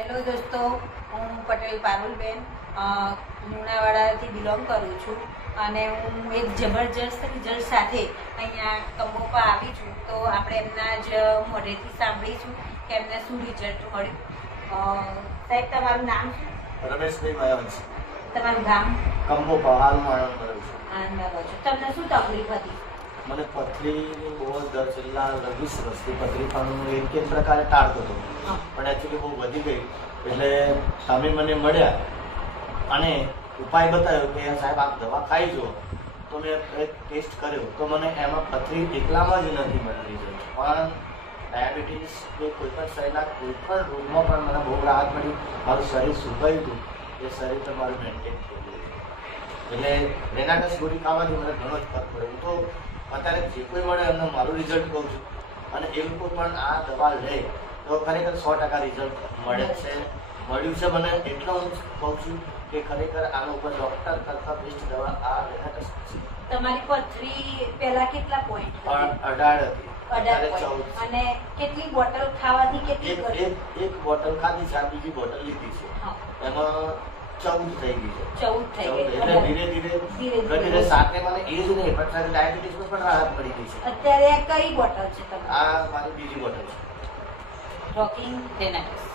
Hello દોસ્તો, હું Patel Parulben લુણાવાડાથી belong કરું છું અને હું એક જબરજસ્ત રિઝલ્ટ સાથે અહીંયા કંબોપા આવી છું. તો આપણે એમના જ મોઢેથી સાંભળીશું કે એમને શું રિઝલ્ટ મળ્યું. સાહેબ, તમારું નામ શું? રમેશભાઈ માયાવંશ. તમારું ગામ? કંબોપા. હાલમાં આણંદમાં રહું છું. આનંદમાં રહો છો. તમને શું તકલીફ હતી? મને પથરીની બહુ જ છેલ્લા 20 વર્ષથી પથરી ખાવાનું એક પ્રકારે ટાળતો હતો, પણ એકચ્યુઅલી બહુ વધી ગઈ. એટલે તમે મને મળ્યા અને ઉપાય બતાવ્યો કે સાહેબ આપ દવા ખાઈ જો. તો મેં એક ટેસ્ટ કર્યો તો મને એમાં પથરી એકલામાં જ નથી મળી રહી, પણ ડાયાબિટીસ કે કોઈ પણ શરીરના કોઈ પણ રોગમાં પણ મને બહુ રાહત મળી. મારું શરીર સુકાયું હતું, એ શરીર પણ મારું મેન્ટેન થઈ ગયું. એટલે રેનાટસ ગોળી ખાવાથી મને ઘણો જ ફરક પડ્યો. તો અત્યારે જે કોઈ મળે એમને મારું રિઝલ્ટ કહું છું, અને એ લોકો પણ આ દવા લે તો ખરેખર 100% રિઝલ્ટ મળે છે. મળ્યું છે મને એટલે હું કહું છું કે ખરેખર આના ઉપર ડૉક્ટર કરતા બેસ્ટ દવા આ રેનાટસ છે. તમારી પથરી પહેલા કેટલા પોઈન્ટ? 18 હતી. 18 પોઈન્ટ. અને કેટલી બોટલ ખાવાથી કેટલી? એક બોટલ ખાધી છે, બીજી બોટલ લીધી છે, એમાં 14 થઈ ગઈ છે. 14 થઈ ગઈ. એટલે ધીરે ધીરે સાથે મને એ જ નહીં પણ સાથે ડાયાબિટીસમાં પણ રાહત મળી ગઈ છે. અત્યારે કઈ બોટલ છે તમારી? આ મારી બીજી બોટલ છે. રોકિંગ રેનાટસ.